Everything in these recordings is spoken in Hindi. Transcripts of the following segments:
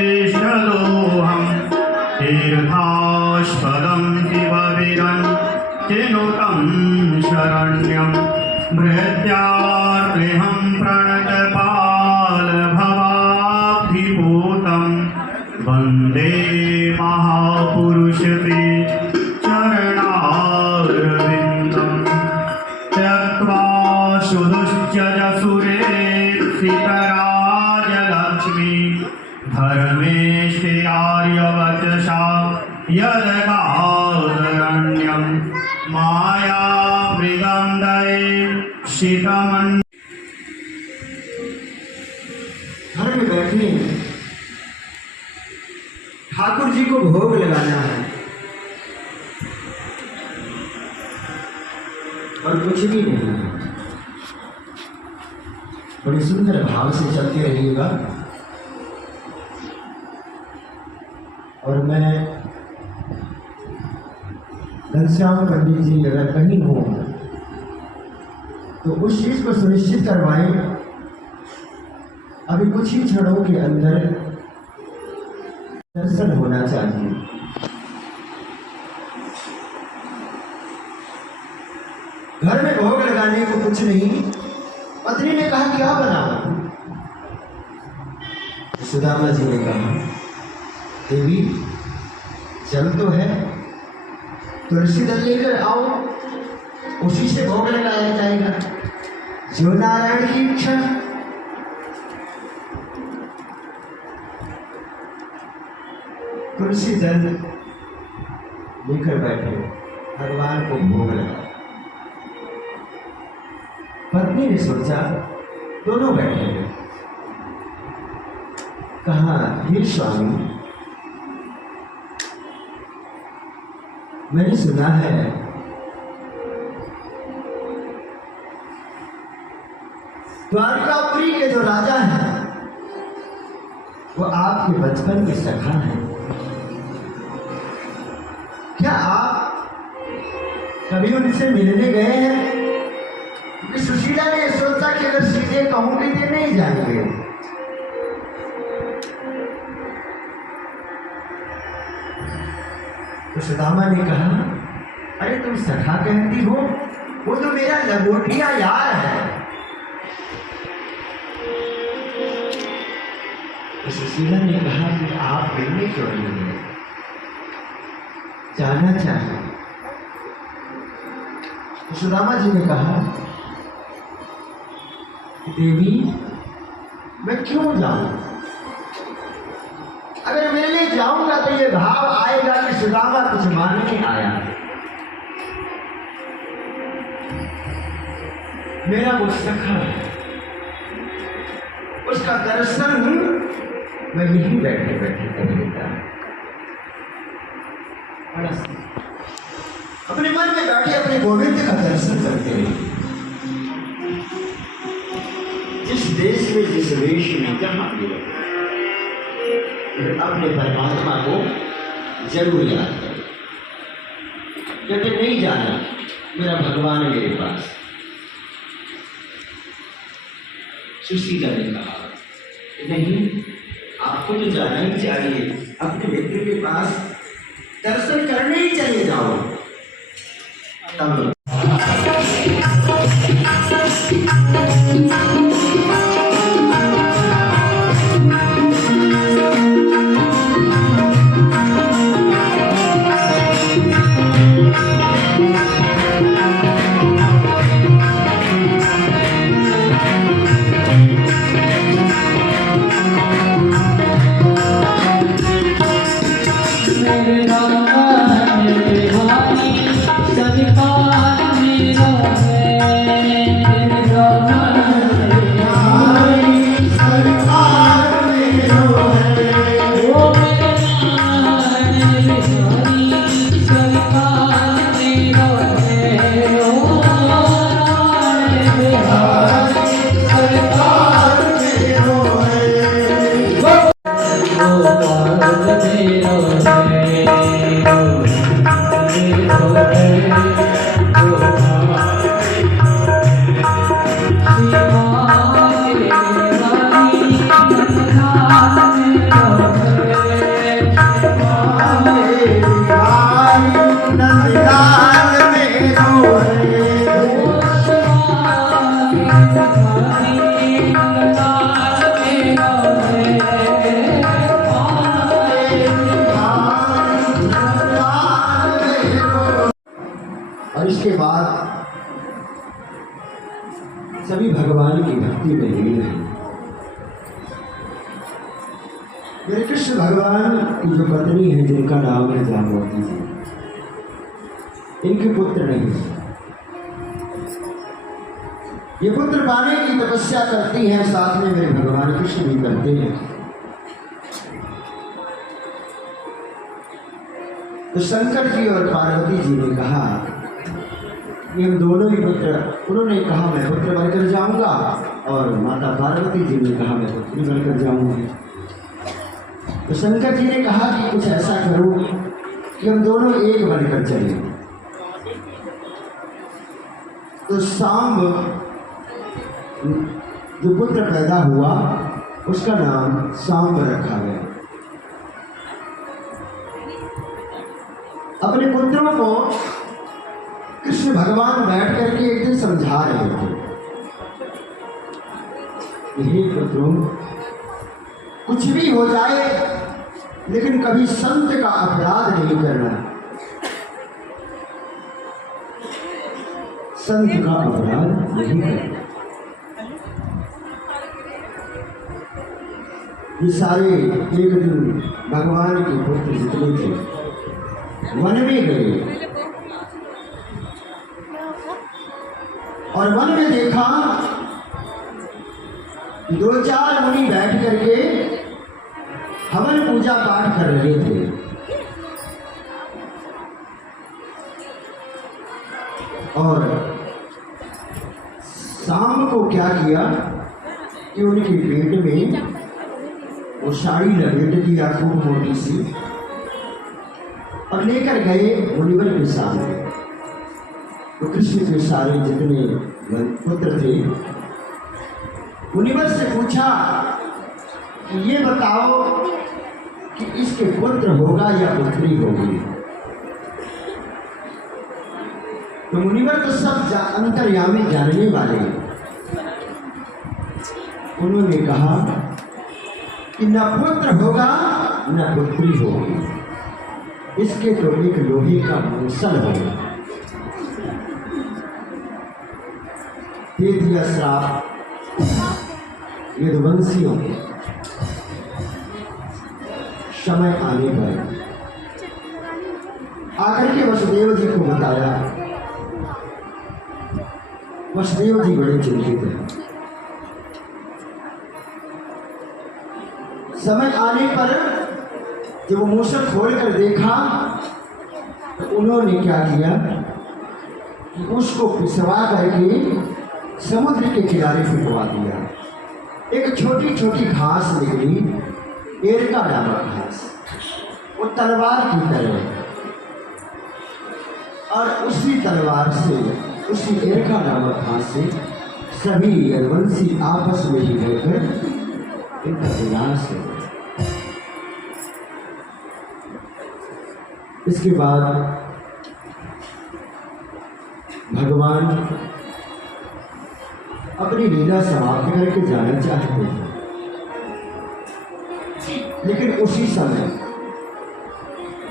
ज्येष्ठदोहं तीर्थास्पदं दिवविरञ्चिनुतं शरण्यं मृत्यार्तिहं प्रणतपालभवाब्धिभूतं वन्दे महापुरुषते चरणारविन्दं त्यक्त्वा सुदुश्चर्यसुरेक्षितराजलक्ष्मी धर्मेष्ठे आर्यवचसा यदगादरण्यं मायामृगन्धये शीतमन्। घर में बैठे ठाकुर जी को भोग लगाना है और कुछ भी नहीं है। बड़ी सुंदर भाव से चलते रहिएगा। और मैं घनश्याम पंडित जी अगर कहीं हो तो उस चीज को सुनिश्चित करवाएं। अभी कुछ ही क्षणों के अंदर दर्शन होना चाहिए। घर में भोग लगाने को कुछ नहीं। पत्नी ने कहा क्या बनाओ? सुदामा जी ने कहा देवी जल तो है, तुलसी दल लेकर आओ, उसी से भोग लगाया जाएगा। जो नारायण की इच्छा। तुलसी दल लेकर बैठे, भगवान को भोग लगा। पत्नी ने सोचा, दोनों बैठे हुए, कहा हे स्वामी, मैंने सुना है द्वारकापुरी के जो राजा हैं वो आपके बचपन के सखा हैं। क्या आप कभी उनसे मिलने गए हैं? क्योंकि सुशीला ने सोचा कि अगर सीधे कहूंगी तो नहीं जाएंगे। तो सुदामा ने कहा अरे तुम सखा कहती हो, वो तो मेरा लंगोटिया यार है। तो सुशीला ने कहा कि आप मिलने क्यों नहीं गए, जाना चाहिए। तो सुदामा जी ने कहा देवी मैं क्यों जाऊं? अगर मिलने जाऊंगा तो ये भाव आएगा कि सुदामा कुछ मानने आया। मेरा वो सखा है, उसका दर्शन मैं यही बैठे बैठे कर लेता। अपने मन में बैठे अपने गोविंद का दर्शन करते रहे। जिस देश में जिस वेश में जहां भी अपने परमात्मा को जरूर याद करें। कहते नहीं जाना मेरा भगवान मेरे पास। सुशीला ने कहा नहीं, आपको तो जाना ही चाहिए, अपने मित्र के पास दर्शन करने ही चले जाओ। तब उसके बाद सभी भगवान की भक्ति में लीन हैं। मेरे कृष्ण भगवान की जो पत्नी है, जिनका नाम है जाम्बवती जी, इनके पुत्र नहीं। ये पुत्र पाने की तपस्या करती हैं, साथ में मेरे भगवान कृष्ण भी करते हैं। तो शंकर जी और पार्वती जी ने कहा कि हम दोनों ही पुत्र, उन्होंने कहा मैं पुत्र बनकर जाऊंगा, और माता पार्वती जी ने कहा मैं पुत्री बनकर जाऊंगी। तो शंकर जी ने कहा कि कुछ ऐसा करो कि हम दोनों एक बनकर चलें। तो सांब जो पुत्र पैदा हुआ, उसका नाम सांब रखा गया। अपने पुत्रों को कृष्ण भगवान बैठ करके एक दिन समझा रहे थे, हे पुत्रों, कुछ भी हो जाए लेकिन कभी संत का अपराध नहीं करना। संत का अपराध नहीं करना। ये सारे एक दिन भगवान के पुत्र जितने थे वन में गए, और वन में देखा 2-4 मुनि बैठ करके हवन पूजा पाठ कर रहे थे। और शाम को क्या किया कि उनके पेट में वो साड़ी लपेट दिया खूब मोटी सी, और लेकर गए मुनिवर के सामने। तो कृष्ण के सारे जितने पुत्र थे, मुनिवर से पूछा कि ये बताओ कि इसके पुत्र होगा या पुत्री होगी। तो मुनिवर तो सब अंतर्यामी जानने वाले, उन्होंने कहा कि न पुत्र होगा न पुत्री होगी, इसके तो एक लोहे का मूसल होगा। दे दिया श्राप यदुवंशियों को। समय आने पर आकर के वसुदेव जी को बताया। वसुदेव जी बड़े चिंतित हैं। समय आने पर जब वो मूसल खोल कर देखा तो उन्होंने क्या किया कि उसको पिसवा करके समुद्र के किनारे फेंकवा दिया। एक छोटी छोटी घास निकली, एरका नामक घास, वो तलवार की तरह, और उसी तलवार से, उसी एरका नामक घास से सभी यदुवंशी आपस में ही रहकर इनका विनाश हो गया। इसके बाद भगवान अपनी लीला समाप्त करके जाना चाहते हैं, लेकिन उसी समय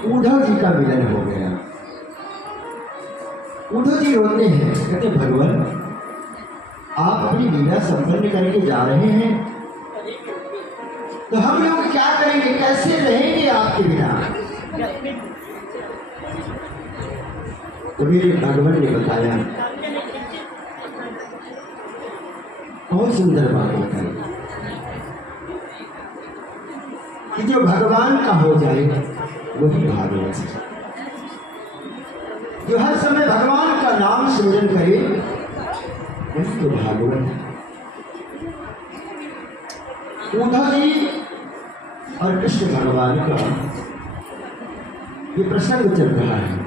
उद्धव जी का मिलन हो गया। उद्धव जी रोते हैं, कहते भगवान आप अपनी लीला संपन्न करके जा रहे हैं, तो हम लोग क्या करेंगे, कैसे रहेंगे आपके बिना। तो मेरे भगवान ने बताया, बहुत सुंदर बात बताई कि जो भगवान का हो जाए वही भागवत है। जो हर समय भगवान का नाम स्मरण करे वही तो भागवत है। उद्धव जी और कृष्ण भगवान का ये प्रसंग चल रहा है।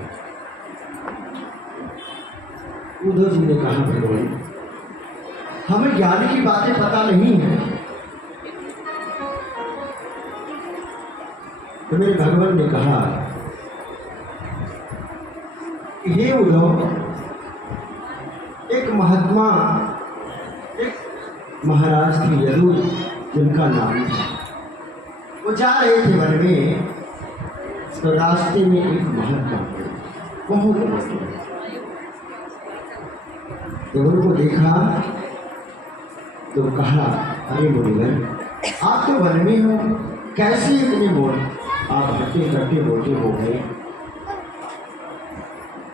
उद्धव जी ने कहा भगवान हमें ज्ञान की बातें पता नहीं है। तो मेरे भगवान ने कहा हे उद्धव, एक महात्मा, एक महाराज थे यदु जिनका नाम था, वो जा रहे थे वन में, तो रास्ते में एक महात्मा बहुत जब उनको देखा तो कहा, अरे मुनिवर, आप तो वन में हो, कैसे इतने आप हट्टे कट्टे मोटे हो गए?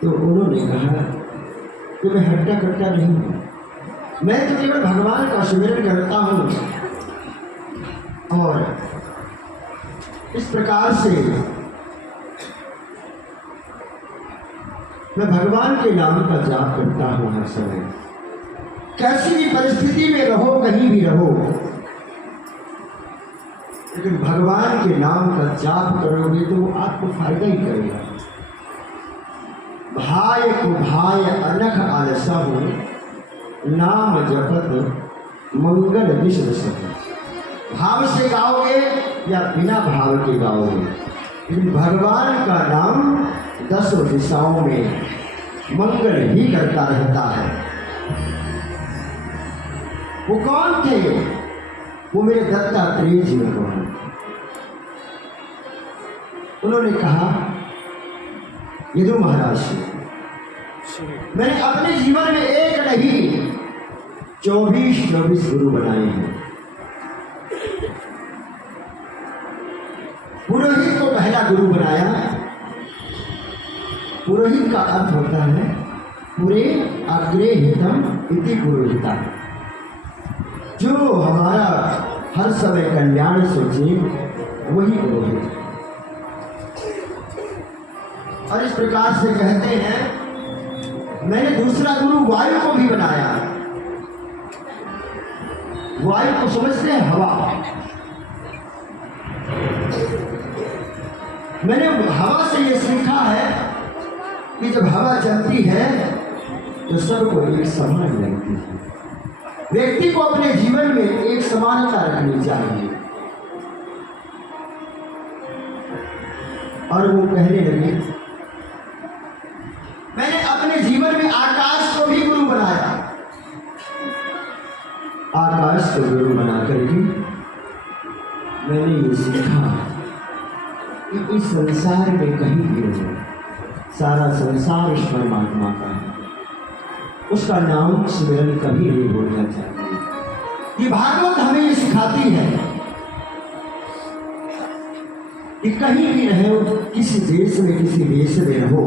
तो उन्होंने कहा कि मैं हट्टा कट्टा नहीं हूँ, मैं तो केवल भगवान का सिमरन करता हूँ और इस प्रकार से मैं भगवान के नाम का जाप करता हूँ हर समय। कैसी भी परिस्थिति में रहो, कहीं भी रहो, लेकिन भगवान के नाम का जाप करोगे तो वो आपको फायदा ही करेगा। भाय को भाय अनख आलसा हो, नाम जपत मंगल दिश दशक। भाव से गाओगे या बिना भाव के गाओगे, लेकिन भगवान का नाम 10 दिशाओं में मंगल ही करता रहता है। वो कौन थे? वो मेरे दत्तात्रेय जी भगवान। उन्होंने कहा, यदु महाराज से मैंने अपने जीवन में एक नहीं 24 गुरु बनाए हैं। पुरोहित को पहला गुरु बनाया। पुरोहित का अर्थ होता है पुरे अग्रे हितम इति पुरोहिता, जो हमारा हर समय कल्याण सोचे वही पुरोहित। और इस प्रकार से कहते हैं, मैंने दूसरा गुरु वायु को भी बनाया। वायु को समझते हैं, हवा। मैंने हवा से ये सीखा है कि जब हवा चलती है तो सबको एक समान लगती है। व्यक्ति को अपने जीवन में एक समानता रखनी चाहिए। और वो कहने लगे, मैंने अपने जीवन में आकाश को भी गुरु बनाया। आकाश को गुरु बना करके मैंने ये सीखा कि इस संसार में कहीं भी रहो, सारा संसार इस परमात्मा का है, उसका नाम स्मरण कभी नहीं भूलना चाहिए। ये भागवत हमें ये सिखाती है कि कहीं भी रहो, किसी देश में किसी देश में रहो,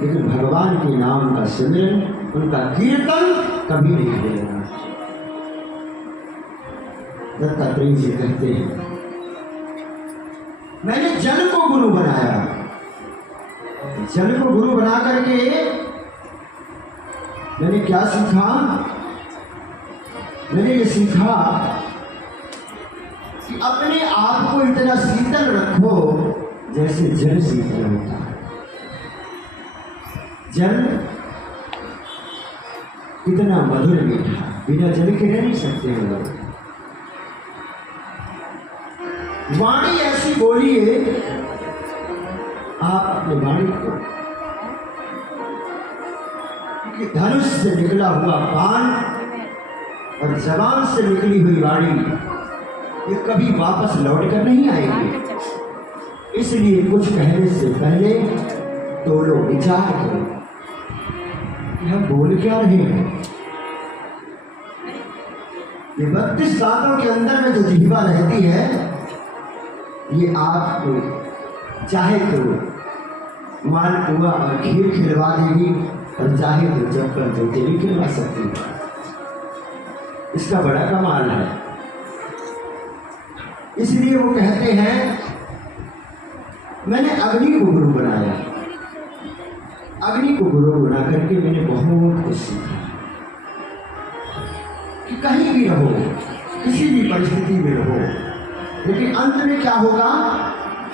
लेकिन भगवान के नाम का सिमरन, उनका कीर्तन कभी नहीं भूलना। दत्तात्रेय जी कहते हैं, मैंने जल को गुरु बनाया। जल को गुरु बना करके मैंने क्या सीखा? मैंने ये सीखा कि अपने आप को इतना शीतल रखो जैसे जल शीतल होता है। जल कितना मधुर मीठा, बिना जल के रह नहीं सकते हम लोग। वाणी ऐसी बोलिए, आप अपने वाणी को, कि धनुष से निकला हुआ बाण और जबान से निकली हुई वाणी ये कभी वापस लौट कर नहीं आएगी। इसलिए कुछ कहने से पहले तोड़ो, विचार करो कि हम बोल क्या रहे हैं। ये 32 दांतों के अंदर में जो जिह्वा रहती है, ये आपको चाहे तो मालपुआ और खीर खिलवा देगी और चाहे तो चप्पल जूते भी खिलवा सकती है। इसका बड़ा कमाल है। इसलिए वो कहते हैं, मैंने अग्नि को गुरु बनाया। अग्नि को गुरु बना करके मैंने बहुत कुछ सीखा कि कहीं भी रहो, किसी भी परिस्थिति में रहो, लेकिन अंत में क्या होगा?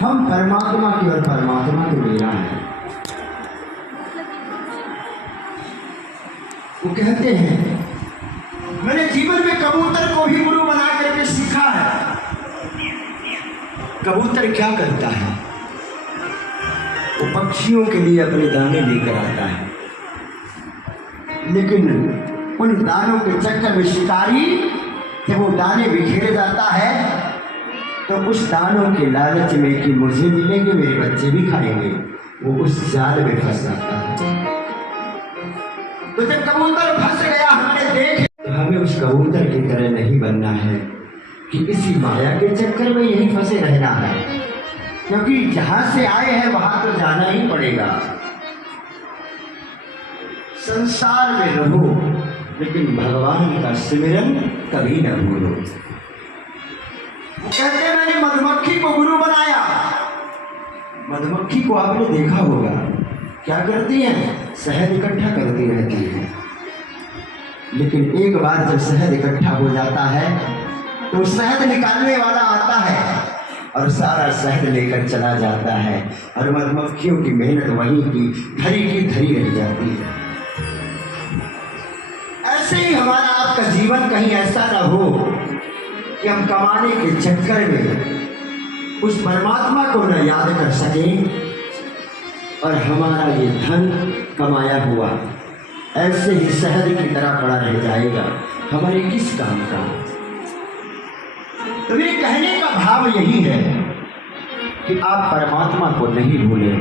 हम परमात्मा के और परमात्मा के मेरा है। वो कहते हैं, मैंने जीवन में कबूतर को भी गुरु बना करके सीखा है। कबूतर क्या करता है? वो पक्षियों के लिए अपने दाने लेकर आता है, लेकिन उन दानों के चक्कर में शिकारी जब वो दाने बिखेर जाता है तो उस दानों के लालच में कि मुझे मिलेंगे, मेरे बच्चे भी खाएंगे, वो उस जाल में फंस जाता है। तो जब कबूतर फंस गया हमने देखे, तो हमें उस कबूतर की तरह नहीं बनना है कि इसी माया के चक्कर में यही फंसे रहना है, क्योंकि जहां से आए हैं वहां तो जाना ही पड़ेगा। संसार में रहो लेकिन भगवान का सिमरन कभी न भूलो। कहते हैं मैंने मधुमक्खी को गुरु बनाया। मधुमक्खी को आपने देखा होगा क्या करती है, शहद इकट्ठा करती रहती है, लेकिन एक बार जब शहद इकट्ठा हो जाता है तो शहद निकालने वाला आता है और सारा शहद लेकर चला जाता है, और मधुमक्खियों की मेहनत वहीं की धरी रह जाती है। ऐसे ही हमारा आपका जीवन कहीं ऐसा ना हो कि हम कमाने के चक्कर में उस परमात्मा को न याद कर सकें और हमारा ये धन कमाया हुआ ऐसे ही शहद की तरह पड़ा रह जाएगा, हमारे किस काम का। तो मेरे कहने का भाव यही है कि आप परमात्मा को नहीं भूलें,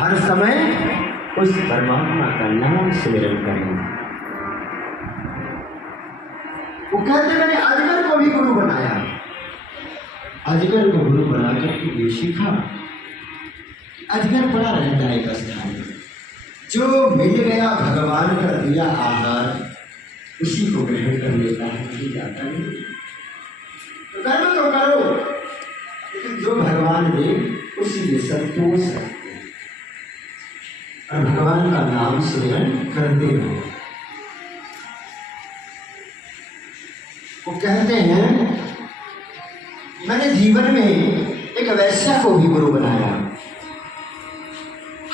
हर समय उस परमात्मा का नाम स्मरण करें। वो कहते मैंने अजगर को भी गुरु बनाया। अजगर को गुरु बनाकर के ये सीखा, अजगर पड़ा रहता है एक स्थान, जो मिल गया भगवान का दिया आहार उसी को ग्रहण कर लेता है, नहीं जाता नहीं। तो कर्म तो करो, लेकिन जो भगवान दे उसी में संतोष रखते हैं और भगवान का नाम स्मरण करते रहो। वो कहते हैं मैंने जीवन में एक वैश्या को भी गुरु बनाया।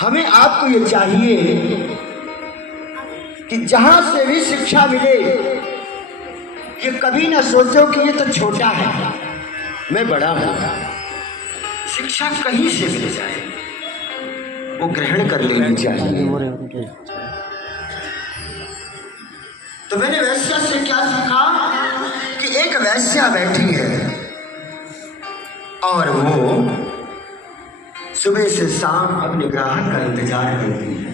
हमें आपको ये चाहिए कि जहां से भी शिक्षा मिले ये कभी ना सोचो कि ये तो छोटा है मैं बड़ा हूं। शिक्षा कहीं से मिल जाए वो ग्रहण कर लेनी चाहिए। तो मैंने वैश्या से क्या सीखा कि एक वैश्या बैठी है और वो सुबह से शाम अपने ग्राहक का इंतजार करती है,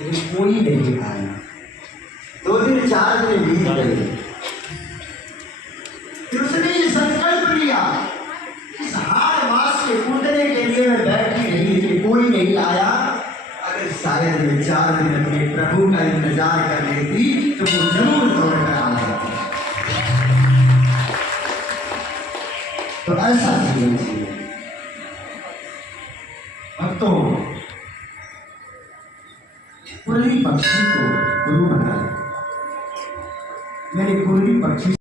लेकिन कोई नहीं आया। 2 दिन 4 दिन बीत गए, फिर उसने ये संकल्प लिया इस हार मास के कूदने के लिए मैं बैठी रही थी, कोई नहीं आया। अगर शायद मैं 4 दिन अपने प्रभु का इंतजार कर लेती तो वो जरूर दौड़ कर आ जाती। तो ऐसा जीवन चाहिए भक्तों। कुरली पक्षी को गुरु बनाया। मैंने कुरली पक्षी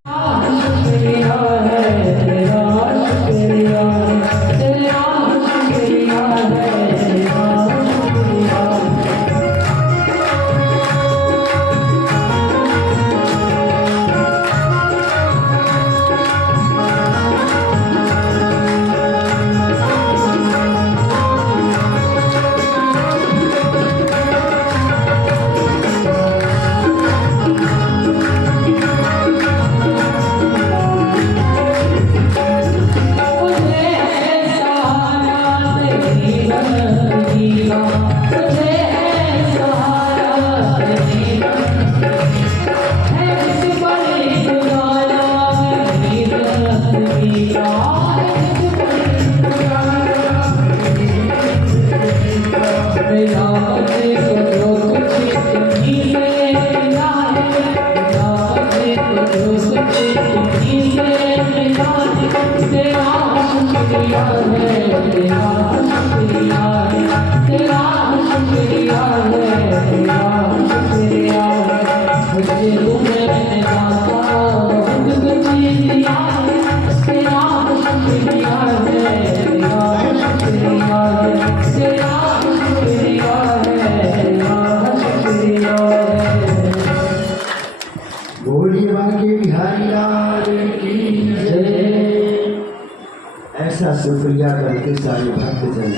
शुक्रिया करते सारे भक्तजन।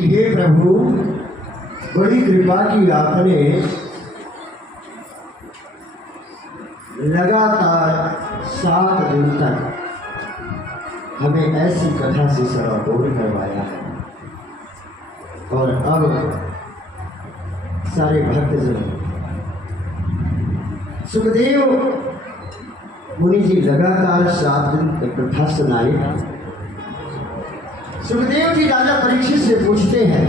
हे प्रभु बड़ी कृपा की आपने लगातार 7 दिन तक हमें ऐसी कथा से सराबोर करवाया है, और अब सारे भक्तजन, सुखदेव मुनि जी लगातार 7 दिन तक कथा सुनाई। सुखदेव जी राजा परीक्षित से पूछते हैं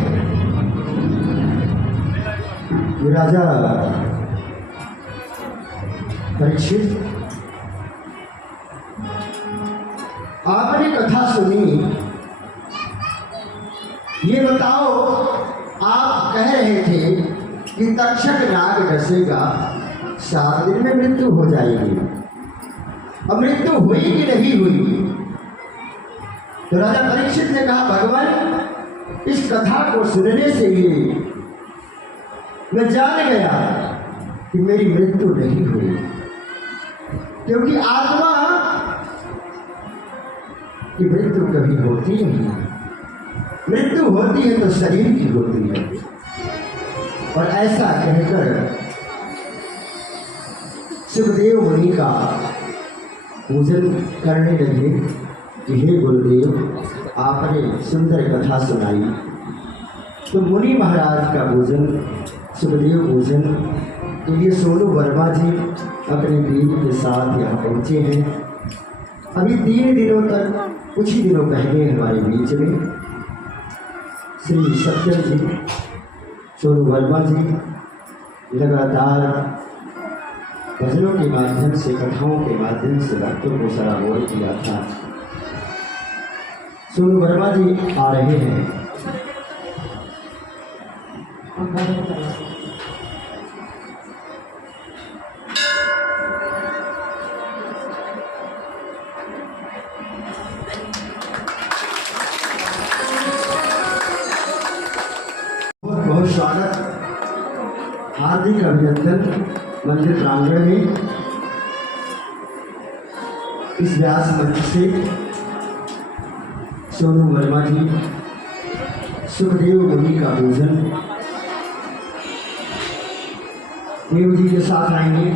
कि राजा परीक्षित, आपने कथा सुनी, ये बताओ, आप कह रहे थे कि तक्षक नाग डसेगा, 7 दिन में मृत्यु हो जाएगी। अब मृत्यु हुई कि नहीं हुई? तो राजा परीक्षित ने कहा, भगवान, इस कथा को सुनने से ही मैं जान गया कि मेरी मृत्यु नहीं हुई, क्योंकि आत्मा की मृत्यु कभी होती नहीं। मृत्यु होती है तो शरीर की होती है। और ऐसा कहकर सुखदेव मुनि का पूजन करने लगे कि हे गुरुदेव, आपने सुंदर कथा सुनाई। तो मुनि महाराज का भोजन, सुखदेव भोजन के लिए सोनू वर्मा जी अपने बीवी के साथ यहाँ पहुँचे हैं। अभी 3 दिनों तक, कुछ ही दिनों पहले हमारे बीच में श्री सत्यम जी, सोनू वर्मा जी लगातार भजनों के माध्यम से, कथाओं के माध्यम से भक्तों को सराबोर किया था। सोनू वर्मा जी आ रहे हैं। बहुत बहुत स्वागत, हार्दिक अभिनंदन मंदिर प्रांगण में इस व्यास मंच से सोनू वर्मा जी सुखदेव मुनि का भोजन देव जी के साथ आएंगे।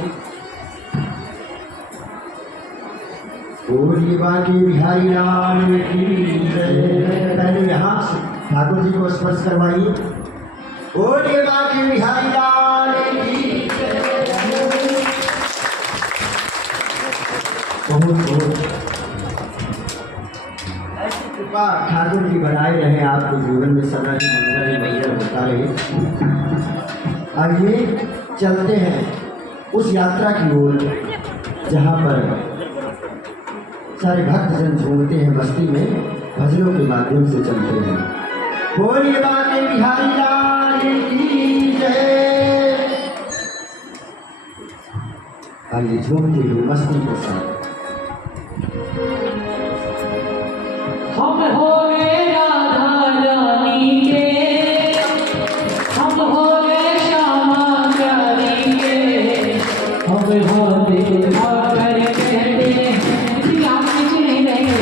बोलिए बांके बिहारी लाल की जय। पहले यहाँ ठाकुर जी को स्पर्श करवाइए। बोलिए बांके बिहारी लाल की बहुत कृपा ठाकुर जी बनाए रहे, आपके जीवन में सदा ही मंगल ही मंगल होता रहे। आइए चलते हैं उस यात्रा की ओर जहाँ पर सारे भक्तजन झूमते हैं, मस्ती में भजनों के माध्यम से चलते हैं। बोलिए बांके बिहारी लाल की जय। आइए झूमते हुए मस्ती के साथ। हम हो गए राधा रानी के, हम हो गए श्यामा प्यारी के, हम हो गए भागर कहते हैं, जी आप पीछे नहीं रहेंगे।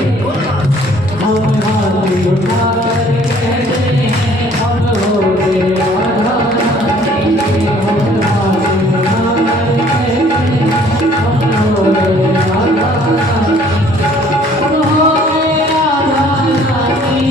हम हो गए भागर कहते हैं, हम हो गए राधा रानी के, हम हो गए भागर कहते हैं, हम हो गए राधा रानी के, हम हो गए राधा रानी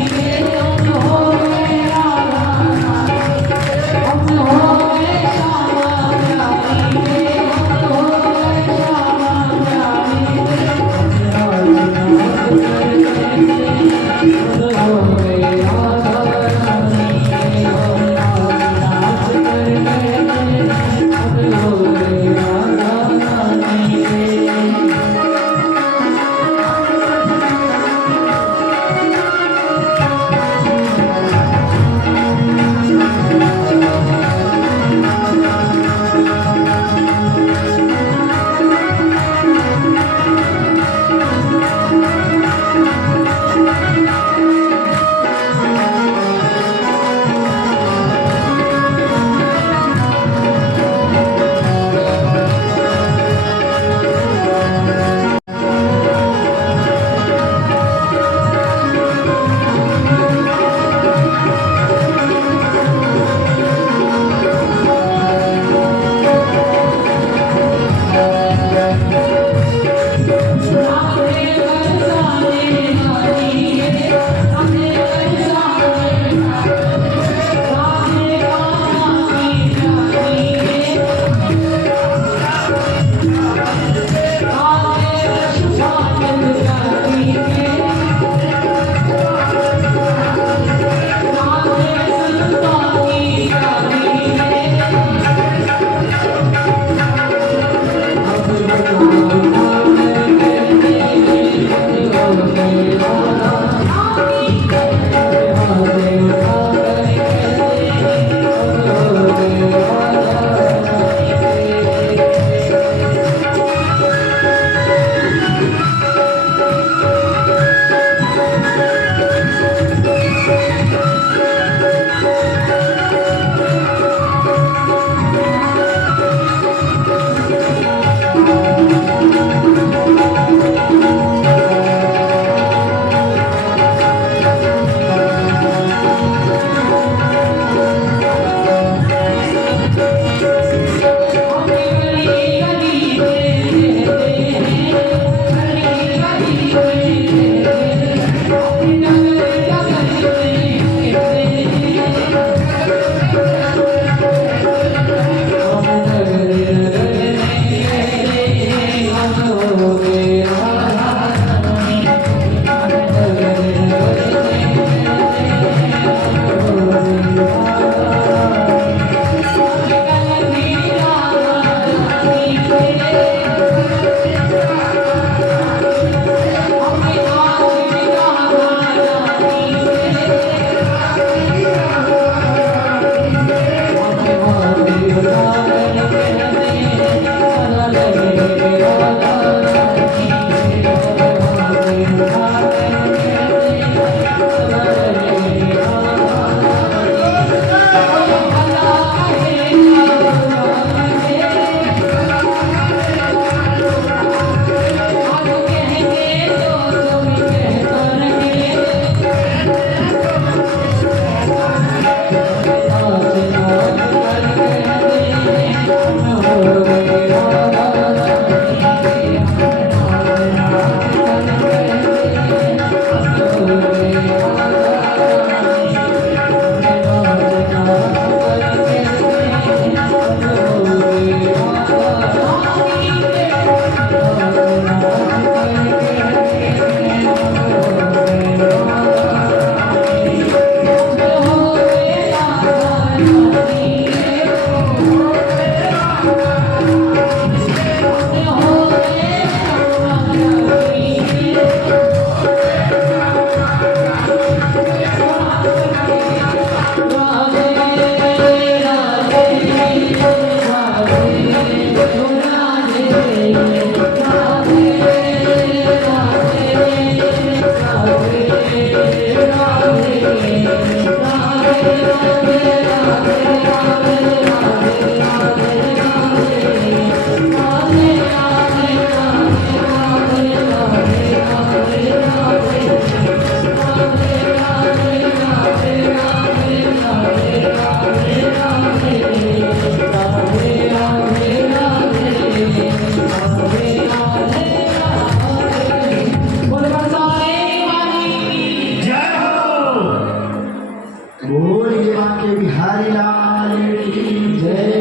बोलिए माँ के बिहारी लाल की जय।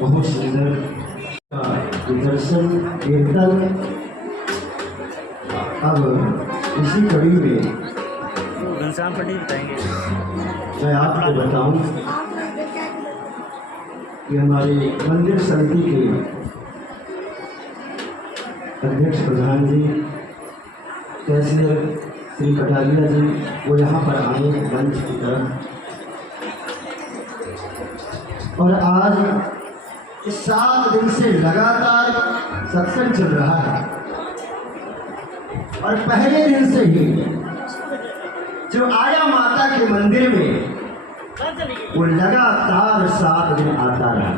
बहुत सुंदर दर्शन कीर्तन। अब इसी कड़ी में मैं आपको बताऊं कि हमारे मंदिर समिति के अध्यक्ष प्रधान जी तहसीलदार श्री कटारिया जी वो यहाँ पर आए मंच की तरफ, और आज इस 7 दिन से लगातार सत्संग चल रहा है, और पहले दिन से ही जो आया माता के मंदिर में वो लगातार 7 दिन आता रहा।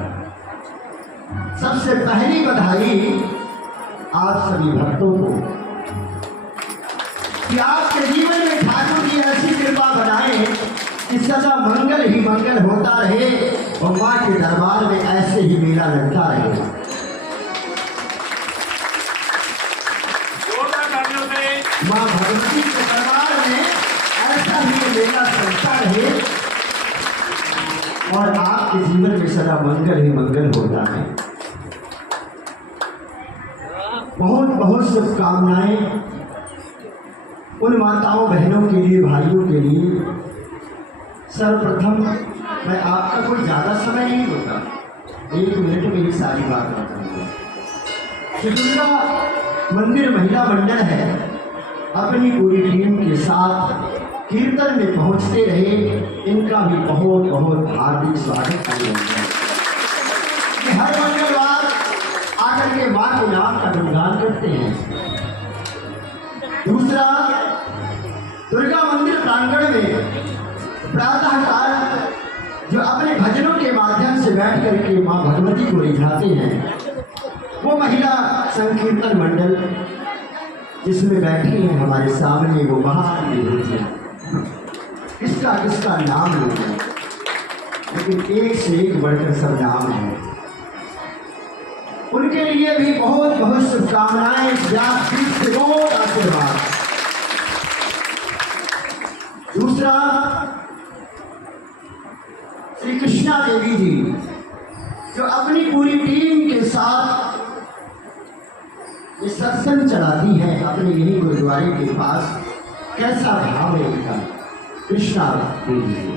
सबसे पहली बधाई आप सभी भक्तों को कि आपके जीवन में ठाकुर जी ऐसी कृपा बनाए कि सदा मंगल ही मंगल होता रहे और माँ के दरबार में ऐसे ही मेला लगता रहे। माँ भगवती के दरबार में ऐसा ही मेला चलता रहे और आपके जीवन में सदा मंगल ही मंगल होता है। बहुत बहुत शुभकामनाएं उन माताओं बहनों के लिए, भाइयों के लिए। सर्वप्रथम मैं आपका कोई ज़्यादा समय नहीं होता, 1 मिनट में ही सारी बात बताऊंगा। दुर्गा मंदिर महिला मंडल है, अपनी पूरी टीम के साथ कीर्तन में पहुंचते रहे, इनका भी बहुत बहुत हार्दिक स्वागत है। हर मंगलवार आकर के माँ के नाम का गुणगान करते हैं। दूसरा, दुर्गा मंदिर प्रांगण में प्रातः काल जो अपने भजनों के माध्यम से बैठ करके माँ भगवती को रिझाते हैं, वो महिला संकीर्तन मंडल जिसमें बैठी हैं हमारे सामने वो महान विभूतियाँ, किसका किसका नाम लेना, लेकिन एक से एक बढ़कर सब नाम है। उनके लिए भी बहुत बहुत शुभकामनाएं, बहुत आशीर्वाद। दूसरा, श्री कृष्णा देवी जी जो अपनी पूरी टीम के साथ ये सत्संग चलाती है अपने यही गुरुद्वारे के पास। कैसा भाव है इनका। कृष्णा देवी जी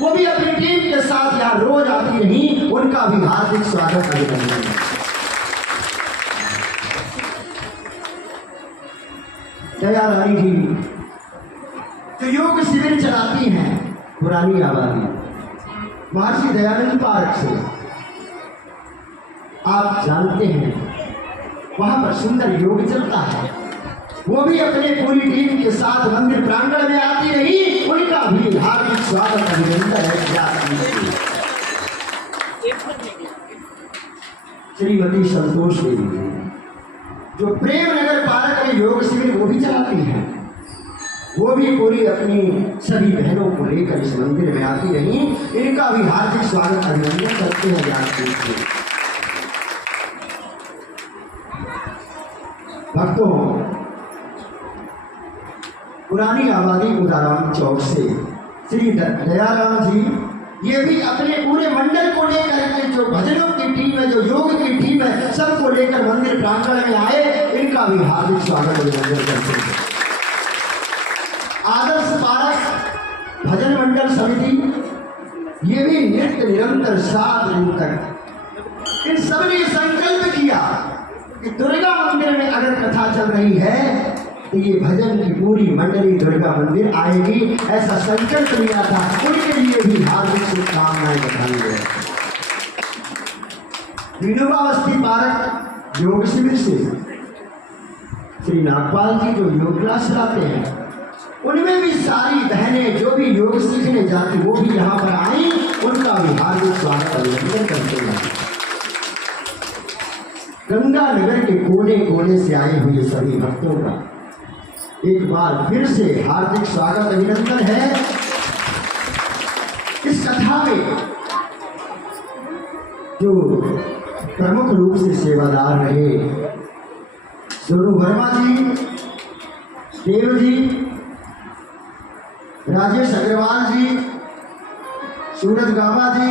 वो भी अपनी टीम के साथ यहाँ रोज आती रही, उनका भी हार्दिक स्वागत अभिनंदन। दया रानी जी जो योग शिविर चलाती हैं पुरानी आबादी महर्षि दयानंद पार्क से, आप जानते हैं वहां पर सुंदर योग चलता है। वो भी अपने पूरी टीम के साथ मंदिर प्रांगण में आती रही, उनका भी हार्दिक स्वागत अभिनंदन है। श्रीमती संतोष देवी जो प्रेम नगर पार्क में योग शिविर वो भी चलाती हैं, वो भी पूरी अपनी सभी बहनों को लेकर इस मंदिर में आती रही, इनका भी हार्दिक स्वागत अभिनंदन करते हैं। ज्ञान भक्तों, पुरानी आबादी उदाराम चौक से श्री दयाराम जी ये भी अपने पूरे मंडल को लेकर के, जो भजनों की टीम है, जो योग की टीम है, सबको लेकर मंदिर प्रांगण में आए, इनका भी हार्दिक स्वागत अभिनंदन करते हैं। आदर्श पारक भजन मंडल समिति ये भी नित्य निरंतर 7 दिन तक इन सब ने संकल्प किया कि दुर्गा मंदिर में अगर कथा चल रही है तो ये भजन की पूरी मंडली दुर्गा मंदिर आएगी, ऐसा संकल्प लिया था। उनके लिए भी हार्दिक शुभकामनाएं बधाई है। विनोबावस्थी पार्क योग शिविर से श्री नागपाल जी जो योग क्लास चलाते हैं, उनमें भी सारी बहनें जो भी योग सीखने जाती वो भी यहाँ पर आई, उनका भी हार्दिक स्वागत अभिनंदन करते हैं। गंगा नगर के कोने कोने से आए हुए सभी भक्तों का एक बार फिर से हार्दिक स्वागत अभिनंदन है। इस कथा में जो प्रमुख रूप से सेवादार रहे सोनू वर्मा जी, देव जी, राजेश अग्रवाल जी, सूरज गाबा जी,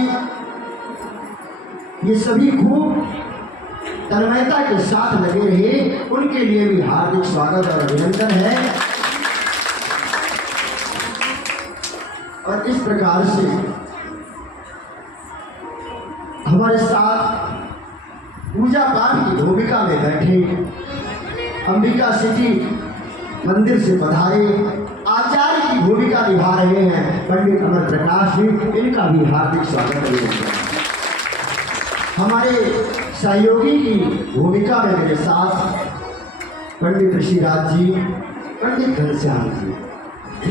ये सभी खूब तन्मयता के साथ लगे रहे, उनके लिए भी हार्दिक स्वागत और अभिनंदन है। और इस प्रकार से हमारे साथ पूजा पाठ की भूमिका में बैठे अंबिका सिटी मंदिर से पधारे आचार्य की भूमिका निभा रहे हैं पंडित अमर प्रकाश जी, इनका भी हार्दिक स्वागत है। हमारे सहयोगी की भूमिका में मेरे साथ पंडित ऋषिराज जी, पंडित घनश्याम जी,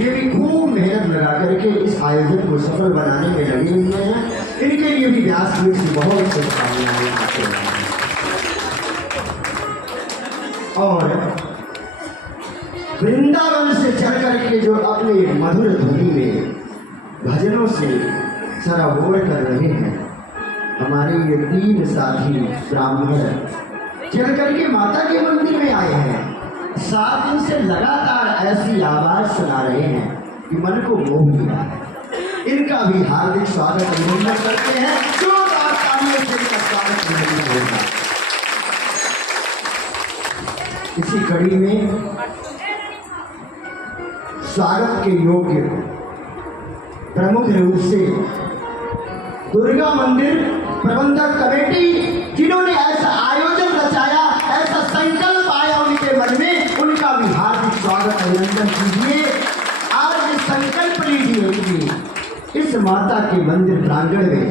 ये भी खूब मेहनत लगा करके इस आयोजन को सफल बनाने में लगे हुए हैं। इनके लिए भी व्यासपीठ से बहुत शुभकामनाएं आते हैं। और वृंदावन से चल करके जो अपने मधुर ध्वनि में भजनों से सराबोर कर रहे हैं, हमारे ये 3 साथी ब्राह्मण चल करके माता के मंदिर में आए हैं। 7 दिन से लगातार ऐसी आवाज सुना रहे हैं कि मन को मोह लिया है। इनका भी हार्दिक स्वागत अभिनंदन करते हैं। जोरदार तालियों से इनका स्वागत अभिनंदन होगा। इसी कड़ी में स्वागत के योग्य प्रमुख रूप से दुर्गा मंदिर प्रबंधक कमेटी, जिन्होंने ऐसा आयोजन रचाया, ऐसा संकल्प आया उनके मन में, उनका भी हार्दिक स्वागत अभिनंदन कीजिए। आज ये संकल्प लीजिए कि इस माता के मंदिर प्रांगण में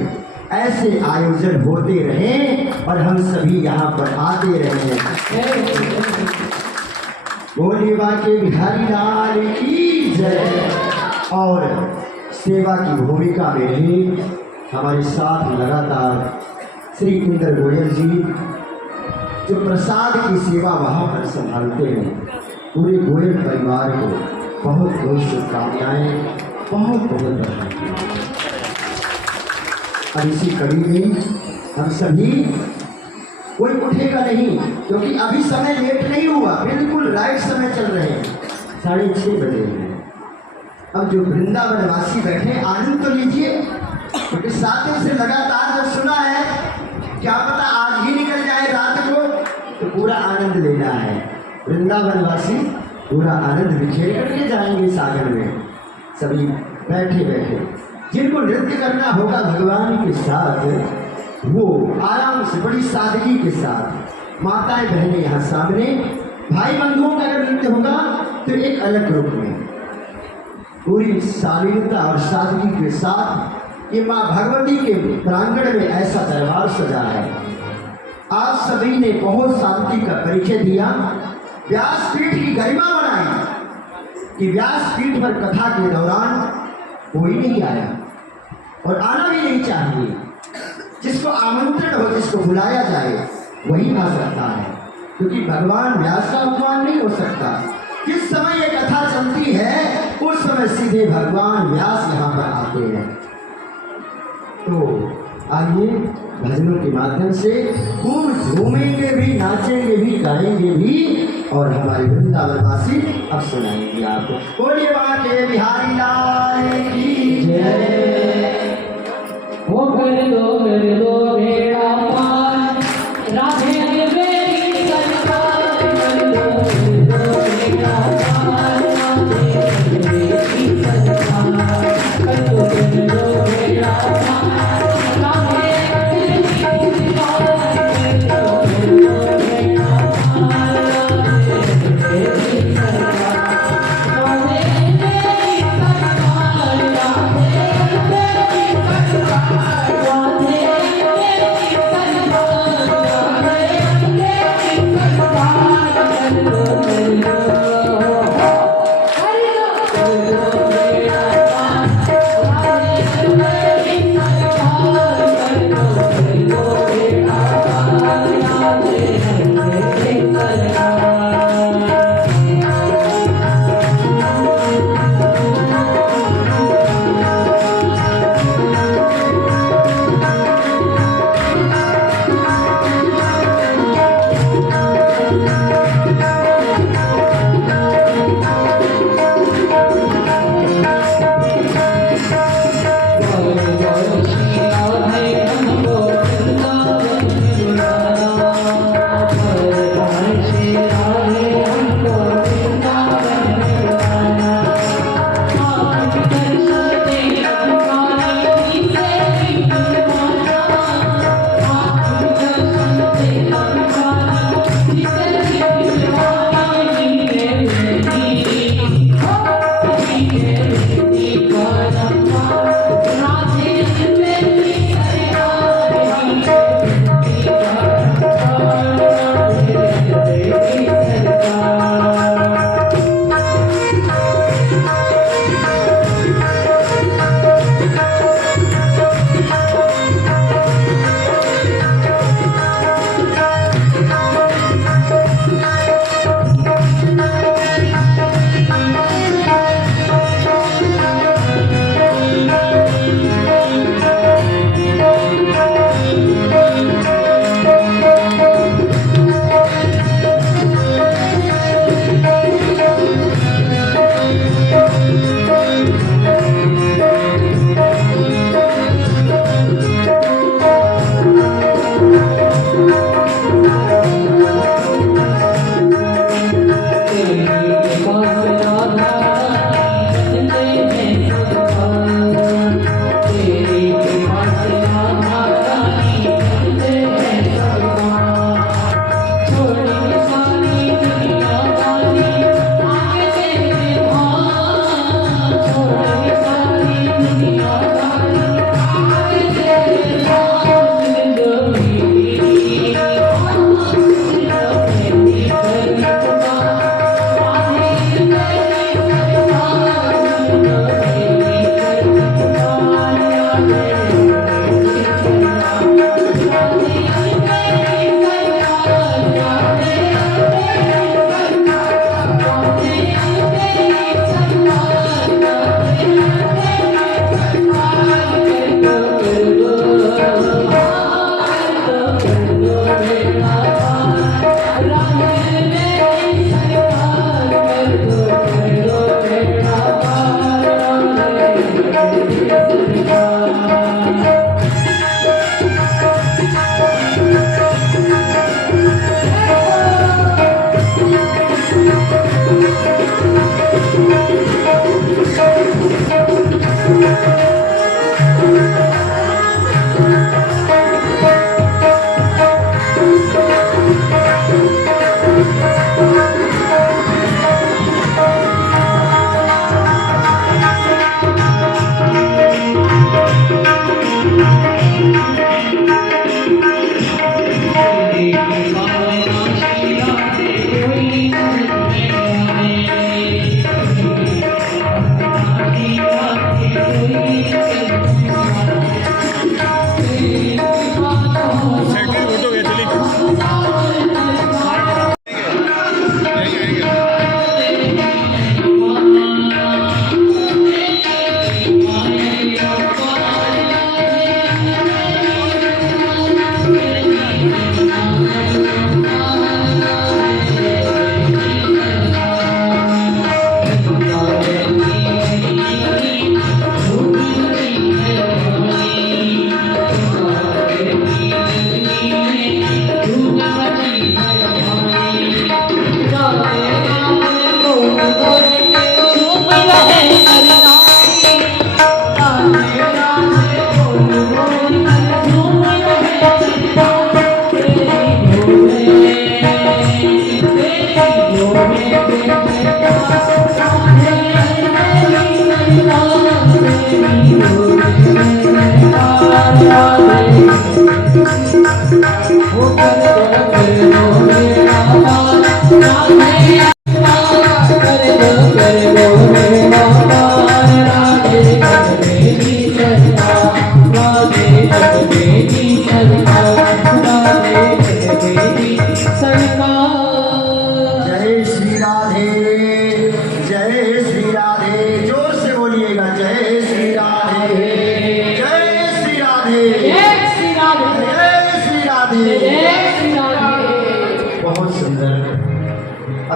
ऐसे आयोजन होते रहें और हम सभी यहाँ पर आते रहें। बोलिए बाके बिहारी लाल की जय। और सेवा की भूमिका में रहे हमारे साथ लगातार श्री इंद्र गोयल जी, जो प्रसाद की सेवा वहाँ पर संभालते हैं। पूरे गोयल परिवार को बहुत बहुत शुभकामनाएं, बहुत बहुत बधाई। और इसी कड़ी में हम सभी, कोई उठेगा नहीं क्योंकि अभी समय लेट नहीं हुआ, बिल्कुल राइट समय चल रहे हैं, 6:30 बजे हैं। अब जो वृंदावन वासी बैठे आनंद तो लीजिए, क्योंकि 7 दिन से लगातार जब सुना है, क्या पता आज ही निकल जाए रात को, तो पूरा आनंद लेना है। वृंदावन वासी पूरा आनंद बिखेर करके जाएंगे सागर में। सभी बैठे बैठे जिनको नृत्य करना होगा भगवान के साथ, वो आराम से बड़ी सादगी के साथ, माताएं बहनें यहाँ सामने, भाई बंधुओं का अगर नृत्य होगा तो एक अलग रूप में पूरी शालीनता और सादगी के साथ ये माँ भगवती के प्रांगण में ऐसा दरबार सजा है। आज सभी ने बहुत शांति का परिचय दिया, व्यासपीठ की गरिमा बनाई कि व्यासपीठ पर कथा के दौरान कोई नहीं आया और आना भी नहीं चाहिए। जिसको आमंत्रण हो, जिसको बुलाया जाए, वही आ सकता है, क्योंकि भगवान व्यास का अपमान नहीं हो सकता। जिस समय ये कथा चलती है उस समय सीधे भगवान व्यास यहाँ पर आते हैं। तो आइए भजनों के माध्यम से खूब झूमेंगे भी, नाचेंगे भी, गाएंगे भी, और हमारे वृंदावनवासी अब सुनाएंगे आपको। बोलिए बाके बिहारी लाल की जय। वो कर दो बेड़ा पार, राधे मेरी सरकार, कर दो बेड़ा पार, राधे मेरी सरकार, कर दो बेड़ा पार, राधे मेरी सरकार, कर दो बेड़ा पार, राधे मेरी सरकार, राधे मेरी सरकार, राधे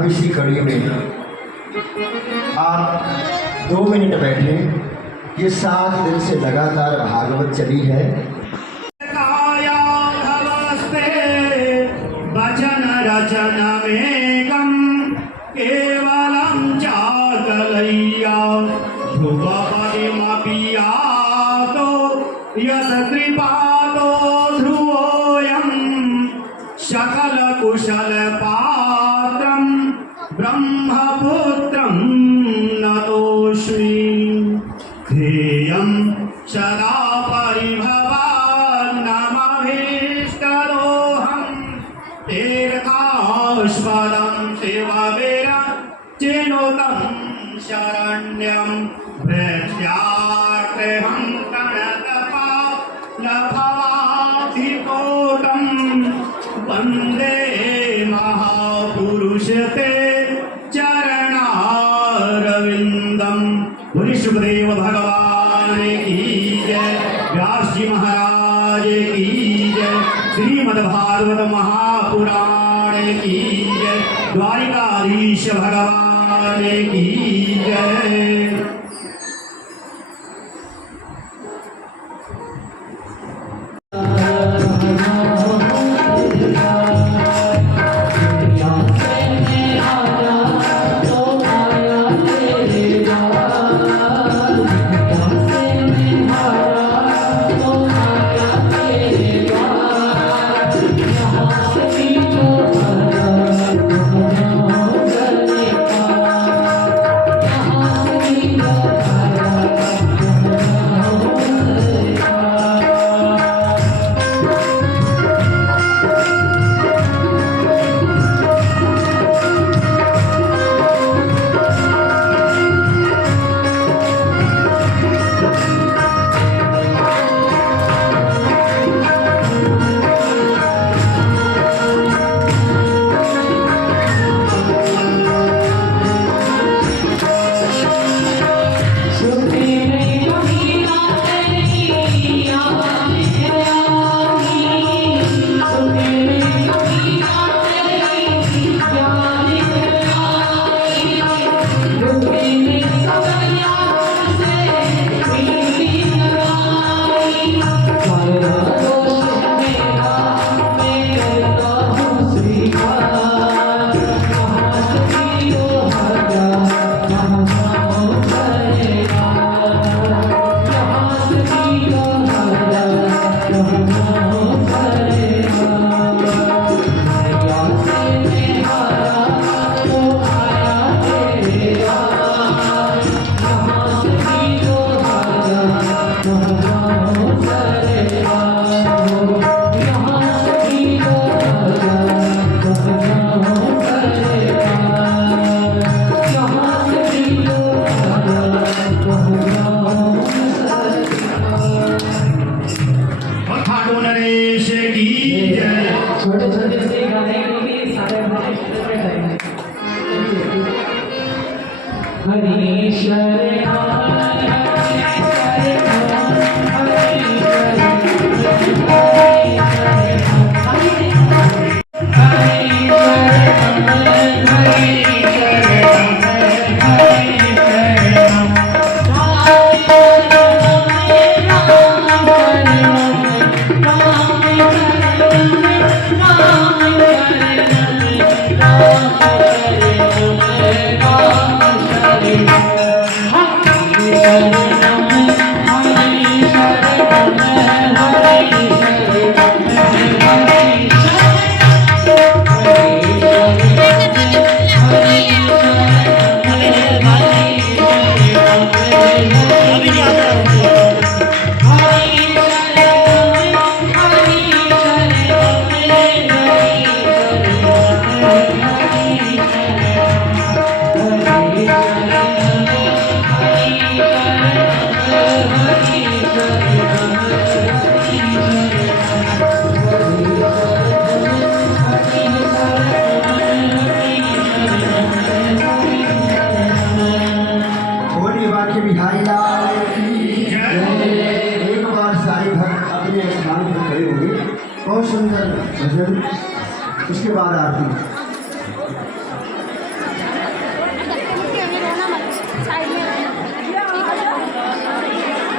इसी कड़ी में आप 2 मिनट बैठे। ये 7 दिन से लगातार भागवत चली है। काया भवस्ते वचन रचन वेगम केवलम चाकलय्या ध्रुवपदिमपि यातो यत् कृपातो ध्रुवोऽयं सकल कुशल पात्रं ब्रह्मपुत्रं नतोऽस्मि। ध्येयं सदा परिभवान्नमभीष्टदोहं तीर्थास्पदं शिवविरचिनुतं शरण्यं वृक्षाकृहं प्रणतपालभवाधिकोटं वन्दे महापुरुषते चरणारविन्दम्। बोलिए सुखदेव भगवान की जय, व्यास जी महाराज की जय, श्रीमद्भागवत महापुराण की जय, द्वारिकाधीश भगवान की जय। बहुत सुंदर भजन, उसके बाद आरती।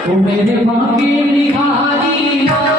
ओ मेरे बांके बिहारी लाल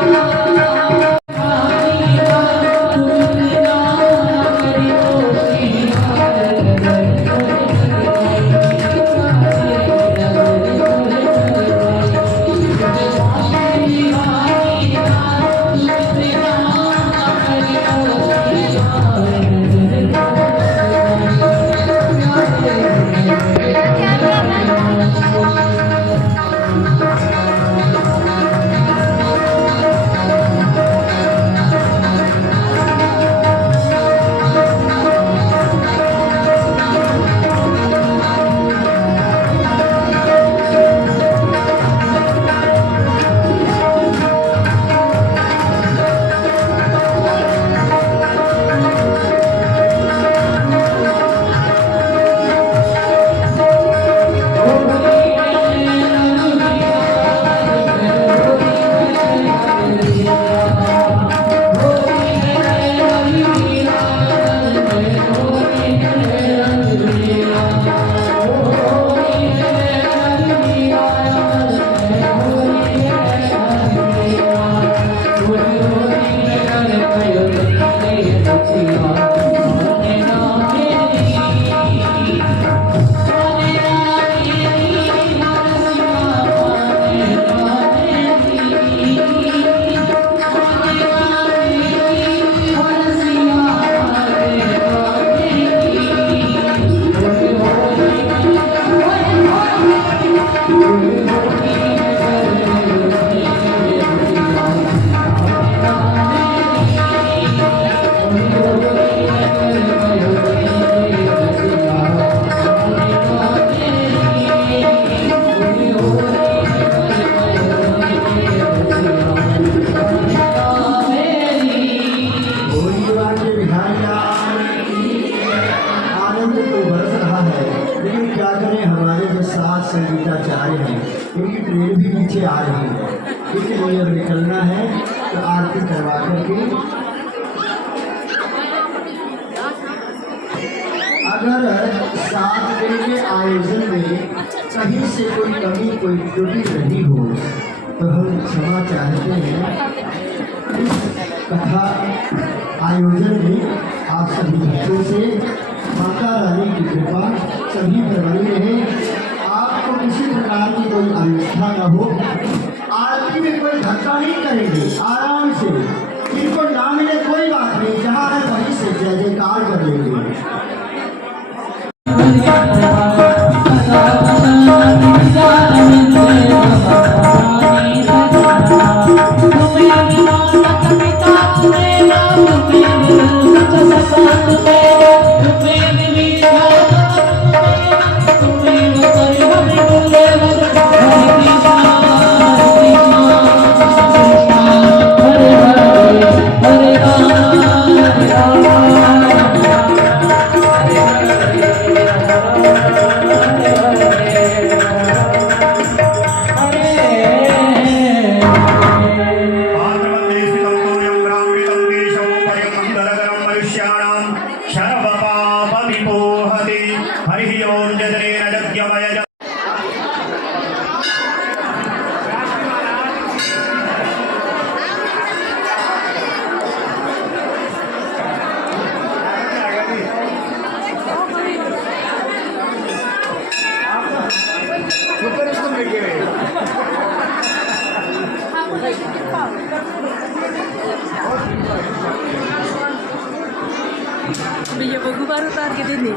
संगीताचार्य हैं, क्योंकि ट्रेन भी पीछे आ रही है, इसलिए अब निकलना है तो आरती करवा करके अगर 7 दिन के आयोजन में कहीं से कोई कमी कोई त्रुटि रही हो तो हम क्षमा चाहते हैं। इस कथा आयोजन में आप सभी भक्तों से माता रानी की कृपा सभी पर बनी रहे, आपको किसी प्रकार की कोई अनिष्ठा न हो। आरती में कोई धक्का नहीं करेंगे, आराम से, जिनको ना मिले कोई बात नहीं, जहाँ है वहीं से जय जयकार कर लेंगे। भैया वो गुब्बारा उतार के दे दे।